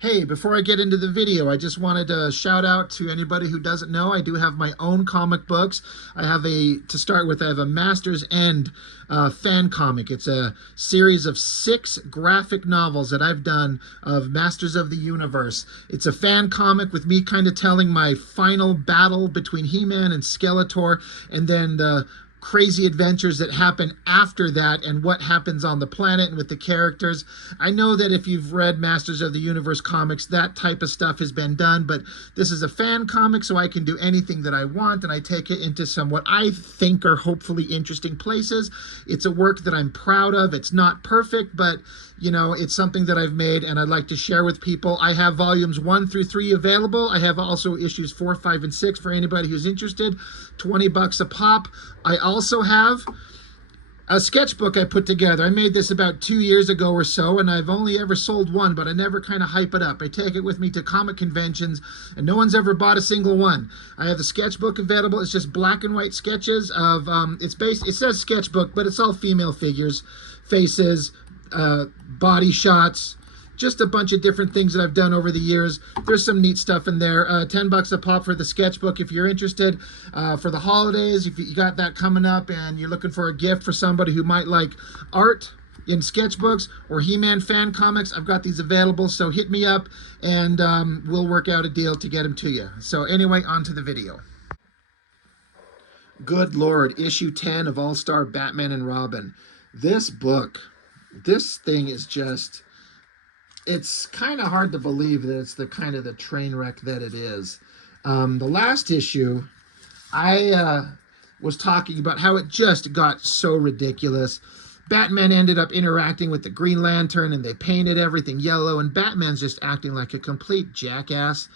Hey, before I get into the video, I just wanted to shout out to anybody who doesn't know, I do have my own comic books. To start with, I have a Master's End fan comic. It's a series of 6 graphic novels that I've done of Masters of the Universe. It's a fan comic with me kind of telling my final battle between He-Man and Skeletor, and then the crazy adventures that happen after that and what happens on the planet and with the characters. I know that if you've read Masters of the Universe comics, that type of stuff has been done, but this is a fan comic, so I can do anything that I want, and I take it into some what I think are hopefully interesting places. It's a work that I'm proud of. It's not perfect, but you know, it's something that I've made and I'd like to share with people. I have volumes 1 through 3 available. I have also issues 4, 5, and 6 for anybody who's interested. $20 a pop. I also have a sketchbook I put together. I made this about 2 years ago or so, and I've only ever sold one, but I never kind of hype it up. I take it with me to comic conventions, and no one's ever bought a single one. I have the sketchbook available. It's just black and white sketches of, it says sketchbook, but it's all female figures, faces, body shots, just a bunch of different things that I've done over the years. There's some neat stuff in there. $10 a pop for the sketchbook if you're interested. For the holidays, if you got that coming up and you're looking for a gift for somebody who might like art in sketchbooks or He-Man fan comics, I've got these available, so hit me up and we'll work out a deal to get them to you. So anyway, on to the video. Good Lord, issue 10 of Allstar Batman and Robin. This book, this thing is just, it's kind of hard to believe that it's the kind of the train wreck that it is. The last issue, I was talking about how it just got so ridiculous. Batman ended up interacting with the Green Lantern and they painted everything yellow, and Batman's just acting like a complete jackass.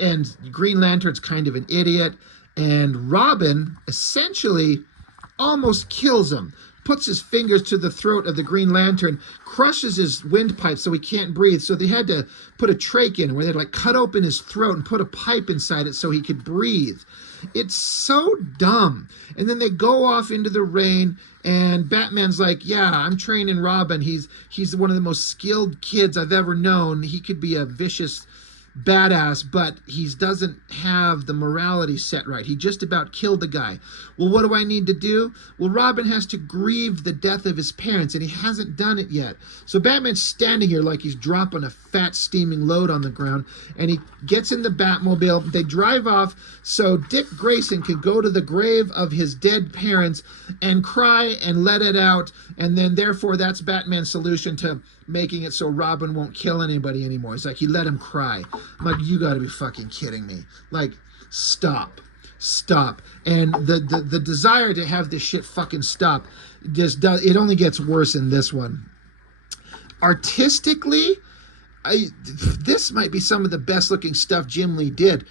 And Green Lantern's kind of an idiot, and Robin essentially almost kills him. Puts his fingers to the throat of the Green Lantern, crushes his windpipe so he can't breathe. So they had to put a trach in where they'd like cut open his throat and put a pipe inside it so he could breathe. It's so dumb. And then they go off into the rain, and Batman's like, yeah, I'm training Robin. He's one of the most skilled kids I've ever known. He could be a vicious badass, but he doesn't have the morality set right. He just about killed the guy. Well, what do I need to do? Well, Robin has to grieve the death of his parents, and he hasn't done it yet. So Batman's standing here like he's dropping a fat steaming load on the ground, and he gets in the Batmobile. They drive off so Dick Grayson can go to the grave of his dead parents and cry and let it out, and then therefore that's Batman's solution to making it so Robin won't kill anybody anymore. He's like, he let him cry. I'm like, you gotta be fucking kidding me. Like, stop. And the desire to have this shit fucking stop just does, it only gets worse in this one. Artistically, this might be some of the best looking stuff Jim Lee did.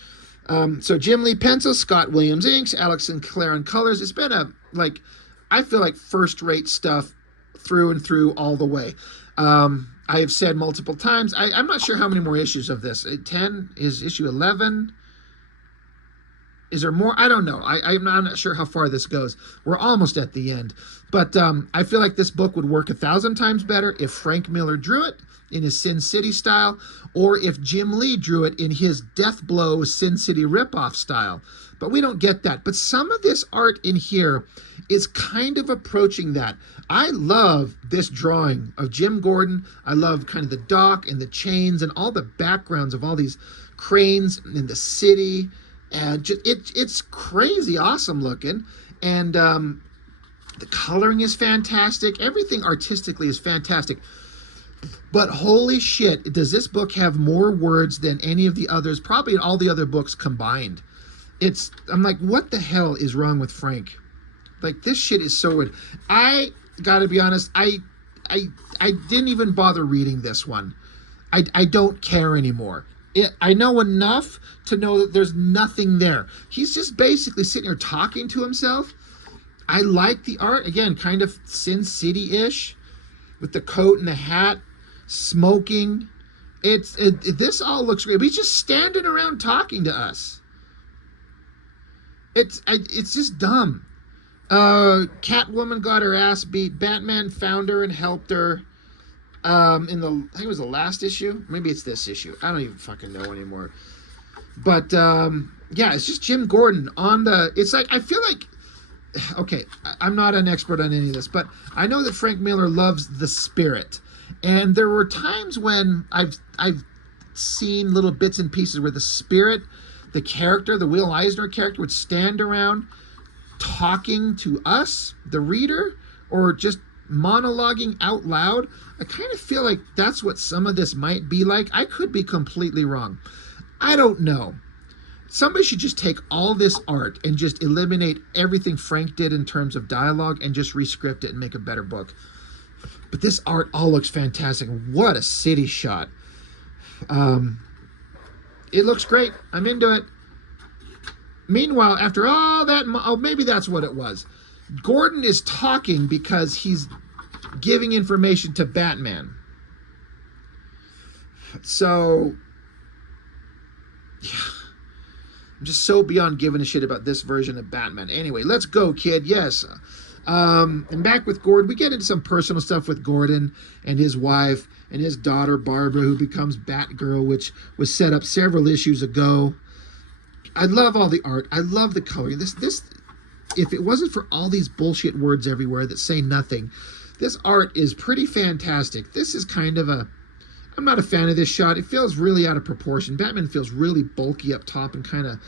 So Jim Lee pencils, Scott Williams inks, Alex Sinclair in colors. It's been I feel like first-rate stuff through and through all the way. I have said multiple times, I'm not sure how many more issues of this. 10 is issue 11. Is there more? I don't know. I'm not sure how far this goes. We're almost at the end. But I feel like this book would work 1,000 times better if Frank Miller drew it in his Sin City style, or if Jim Lee drew it in his Death Blow Sin City ripoff style. But we don't get that. But some of this art in here is kind of approaching that. I love this drawing of Jim Gordon. I love kind of the dock and the chains and all the backgrounds of all these cranes in the city. And just, it's crazy awesome looking. And the coloring is fantastic. Everything artistically is fantastic. But holy shit, does this book have more words than any of the others, probably all the other books combined. I'm like, what the hell is wrong with Frank? Like, this shit is so weird. I gotta be honest, I didn't even bother reading this one. I don't care anymore. I know enough to know that there's nothing there. He's just basically sitting here talking to himself. I like the art. Again, kind of Sin City-ish, with the coat and the hat, smoking. This all looks great. But he's just standing around talking to us. It's just dumb. Catwoman got her ass beat. Batman found her and helped her. In the, I think it was the last issue. Maybe it's this issue. I don't even fucking know anymore. But yeah, it's just Jim Gordon on the. It's like I feel like. Okay, I'm not an expert on any of this, but I know that Frank Miller loves the Spirit, and there were times when I've seen little bits and pieces where the Spirit, the character, the Will Eisner character, would stand around talking to us, the reader, or just monologuing out loud. I kind of feel like that's what some of this might be like. I could be completely wrong. I don't know. Somebody should just take all this art and just eliminate everything Frank did in terms of dialogue and just rescript it and make a better book. But this art all looks fantastic. What a city shot. It looks great. I'm into it. Meanwhile, after all that, oh, maybe that's what it was. Gordon is talking because he's giving information to Batman. So, yeah. I'm just so beyond giving a shit about this version of Batman. Anyway, let's go, kid. Yes. And back with Gordon, we get into some personal stuff with Gordon and his wife and his daughter, Barbara, who becomes Batgirl, which was set up several issues ago. I love all the art. I love the coloring. This, if it wasn't for all these bullshit words everywhere that say nothing, this art is pretty fantastic. This is kind of a... I'm not a fan of this shot. It feels really out of proportion. Batman feels really bulky up top and kind of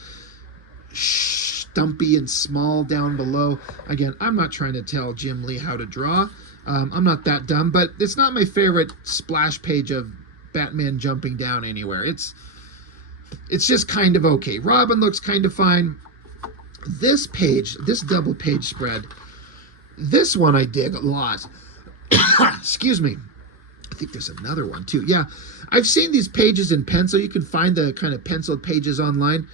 stumpy and small down below. Again, I'm not trying to tell Jim Lee how to draw. I'm not that dumb, but it's not my favorite splash page of Batman jumping down anywhere. It's just kind of okay. Robin looks kind of fine. This page, this double page spread, this one I dig a lot. Excuse me. I think there's another one too. Yeah, I've seen these pages in pencil. You can find the kind of penciled pages online.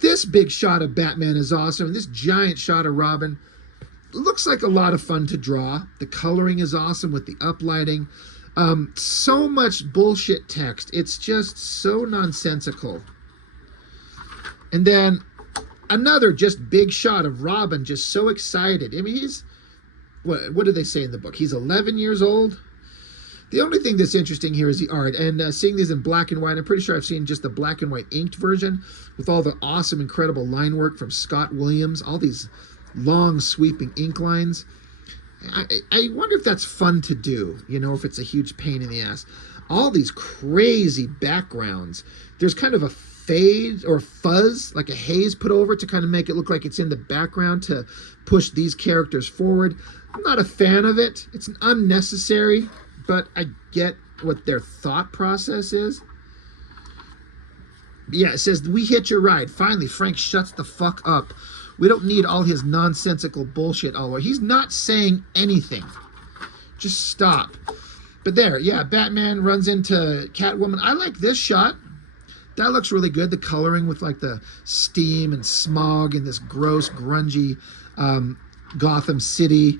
This big shot of Batman is awesome. This giant shot of Robin looks like a lot of fun to draw. The coloring is awesome with the uplighting. So much bullshit text. It's just so nonsensical. And then another just big shot of Robin, just so excited. I mean, he's, what do they say in the book? He's 11 years old. The only thing that's interesting here is the art, and seeing these in black and white. I'm pretty sure I've seen just the black and white inked version with all the awesome, incredible line work from Scott Williams, all these long, sweeping ink lines. I wonder if that's fun to do, you know, if it's a huge pain in the ass. All these crazy backgrounds. There's kind of a fade or fuzz, like a haze put over it to kind of make it look like it's in the background to push these characters forward. I'm not a fan of it. It's unnecessary. But I get what their thought process is. Yeah, it says, we hit your ride. Finally, Frank shuts the fuck up. We don't need all his nonsensical bullshit all over. He's not saying anything. Just stop. But there, yeah, Batman runs into Catwoman. I like this shot. That looks really good. The coloring with like the steam and smog and this gross, grungy Gotham City.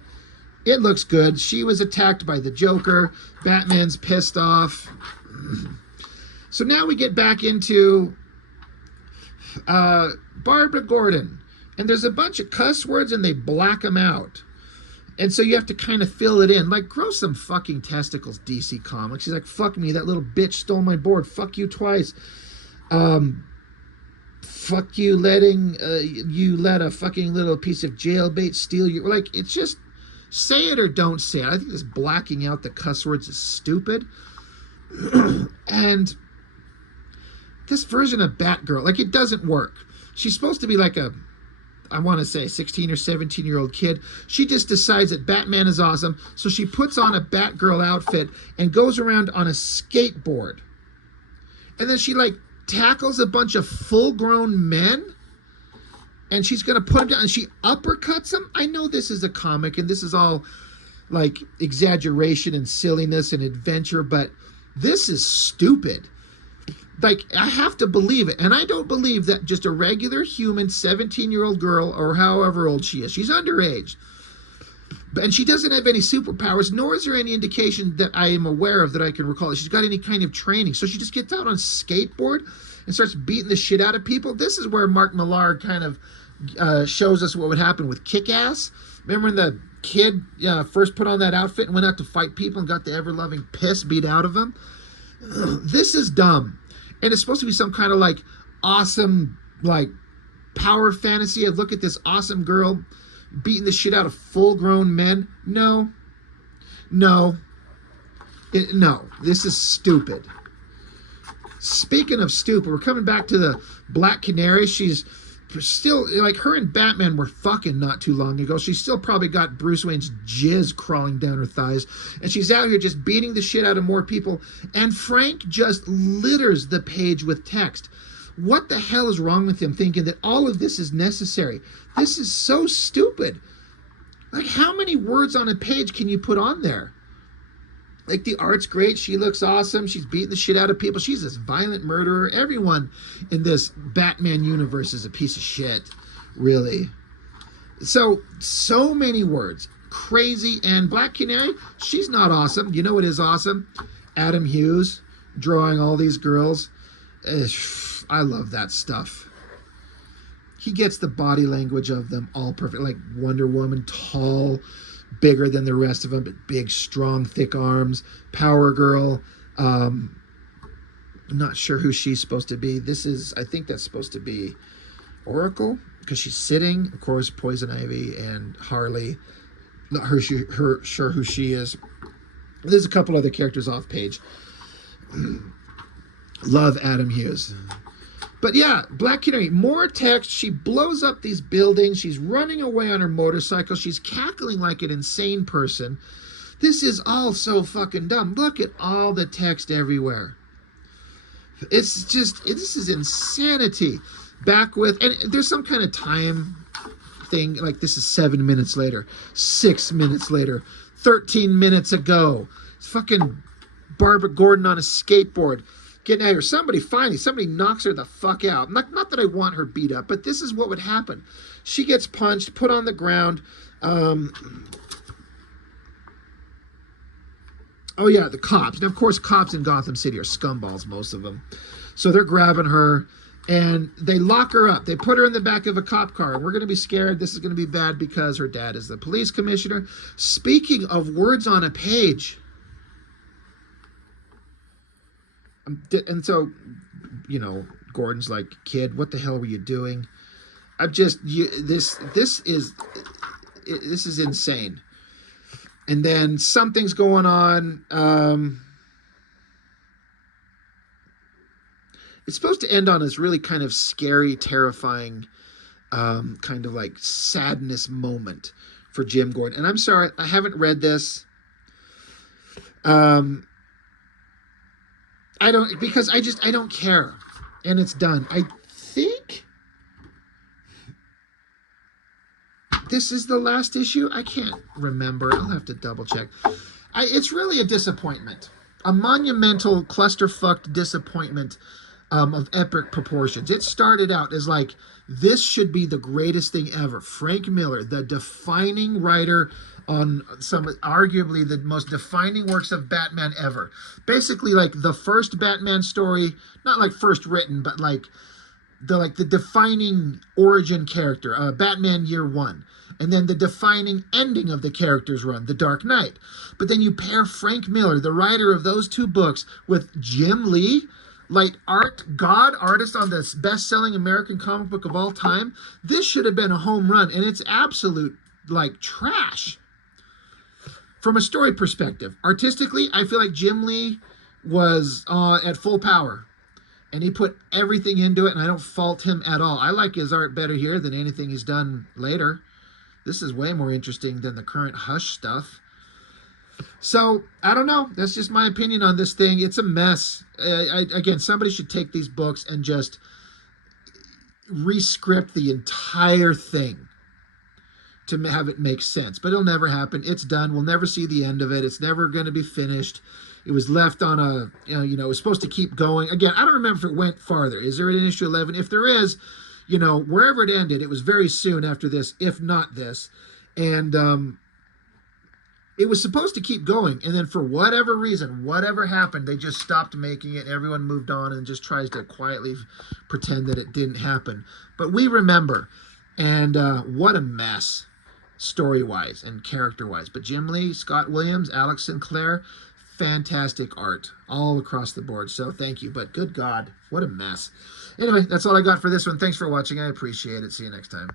It looks good. She was attacked by the Joker. Batman's pissed off. So now we get back into Barbara Gordon. And there's a bunch of cuss words and they black them out. And so you have to kind of fill it in. Like, grow some fucking testicles, DC Comics. He's like, fuck me, that little bitch stole my board. Fuck you twice. Fuck you letting, you let a fucking little piece of jailbait steal you. Like, it's just... Say it or don't say it. I think this blacking out the cuss words is stupid. And this version of Batgirl, like, it doesn't work. She's supposed to be like a, I want to say, 16 or 17-year-old kid. She just decides that Batman is awesome, so she puts on a Batgirl outfit and goes around on a skateboard. And then she, like, tackles a bunch of full-grown men. And she's going to put him down, and she uppercuts him. I know this is a comic, and this is all, like, exaggeration and silliness and adventure, but this is stupid. Like, I have to believe it. And I don't believe that just a regular human 17-year-old girl, or however old she is, she's underage, and she doesn't have any superpowers, nor is there any indication that I am aware of that I can recall that she's got any kind of training. So she just gets out on a skateboard and starts beating the shit out of people. This is where Mark Millar kind of shows us what would happen with Kick-Ass. Remember in the kid first put on that outfit and went out to fight people and got the ever-loving piss beat out of him. This is dumb. And it's supposed to be some kind of like awesome like power fantasy of look at this awesome girl beating the shit out of full-grown men. No. No. No. This is stupid. Speaking of stupid, we're coming back to the Black Canary. She's still, like, her and Batman were fucking not too long ago. She's still probably got Bruce Wayne's jizz crawling down her thighs. And she's out here just beating the shit out of more people. And Frank just litters the page with text. What the hell is wrong with him thinking that all of this is necessary? This is so stupid. Like, how many words on a page can you put on there? Like, the art's great. She looks awesome. She's beating the shit out of people. She's this violent murderer. Everyone in this Batman universe is a piece of shit, really. So many words. Crazy. And Black Canary, she's not awesome. You know what is awesome? Adam Hughes drawing all these girls. I love that stuff. He gets the body language of them all perfect. Like Wonder Woman, tall, bigger than the rest of them, but big, strong, thick arms. Power Girl. I'm not sure who she's supposed to be. I think that's supposed to be Oracle, because she's sitting. Of course, Poison Ivy and Harley. Not sure who she is. There's a couple other characters off page. Love Adam Hughes. But yeah, Black Canary, more text. She blows up these buildings. She's running away on her motorcycle. She's cackling like an insane person. This is all so fucking dumb. Look at all the text everywhere. It's just, this is insanity. Back with, and there's some kind of time thing, like this is 7 minutes later, 6 minutes later, 13 minutes ago. It's fucking Barbara Gordon on a skateboard. Getting out here. Somebody knocks her the fuck out. Not that I want her beat up, but this is what would happen. She gets punched, put on the ground. Oh yeah, the cops. Now, of course, cops in Gotham City are scumballs, most of them. So they're grabbing her, and they lock her up. They put her in the back of a cop car, and we're going to be scared. This is going to be bad because her dad is the police commissioner. Speaking of words on a page... And so, you know, Gordon's like, kid, what the hell were you doing? This is insane. And then something's going on. It's supposed to end on this really kind of scary, terrifying, kind of like sadness moment for Jim Gordon. And I'm sorry, I haven't read this. I don't care. And it's done. I think this is the last issue. I can't remember. I'll have to double check. It's really a disappointment. A monumental clusterfucked disappointment of epic proportions. It started out as like, this should be the greatest thing ever. Frank Miller, the defining writer on some arguably the most defining works of Batman ever. Basically like the first Batman story, not like first written, but like the defining origin character, Batman Year One. And then the defining ending of the character's run, The Dark Knight. But then you pair Frank Miller, the writer of those two books, with Jim Lee, like artist on the best-selling American comic book of all time. This should have been a home run, and it's absolute like trash. From a story perspective, artistically, I feel like Jim Lee was at full power, and he put everything into it, and I don't fault him at all. I like his art better here than anything he's done later. This is way more interesting than the current Hush stuff. So, I don't know. That's just my opinion on this thing. It's a mess. Again, somebody should take these books and just re-script the entire thing to have it make sense. But it'll never happen. It's done. We'll never see the end of it. It's never going to be finished. It was left on a, it was supposed to keep going. Again, I don't remember if it went farther. Is there an issue 11? If there is, wherever it ended, it was very soon after this, if not this. And it was supposed to keep going. And then for whatever reason, whatever happened, they just stopped making it. Everyone moved on and just tries to quietly pretend that it didn't happen. But we remember. And what a mess. story-wise and character-wise. But Jim Lee, Scott Williams, Alex Sinclair, fantastic art all across the board. So thank you. But good God, what a mess. Anyway, that's all I got for this one. Thanks for watching. I appreciate it. See you next time.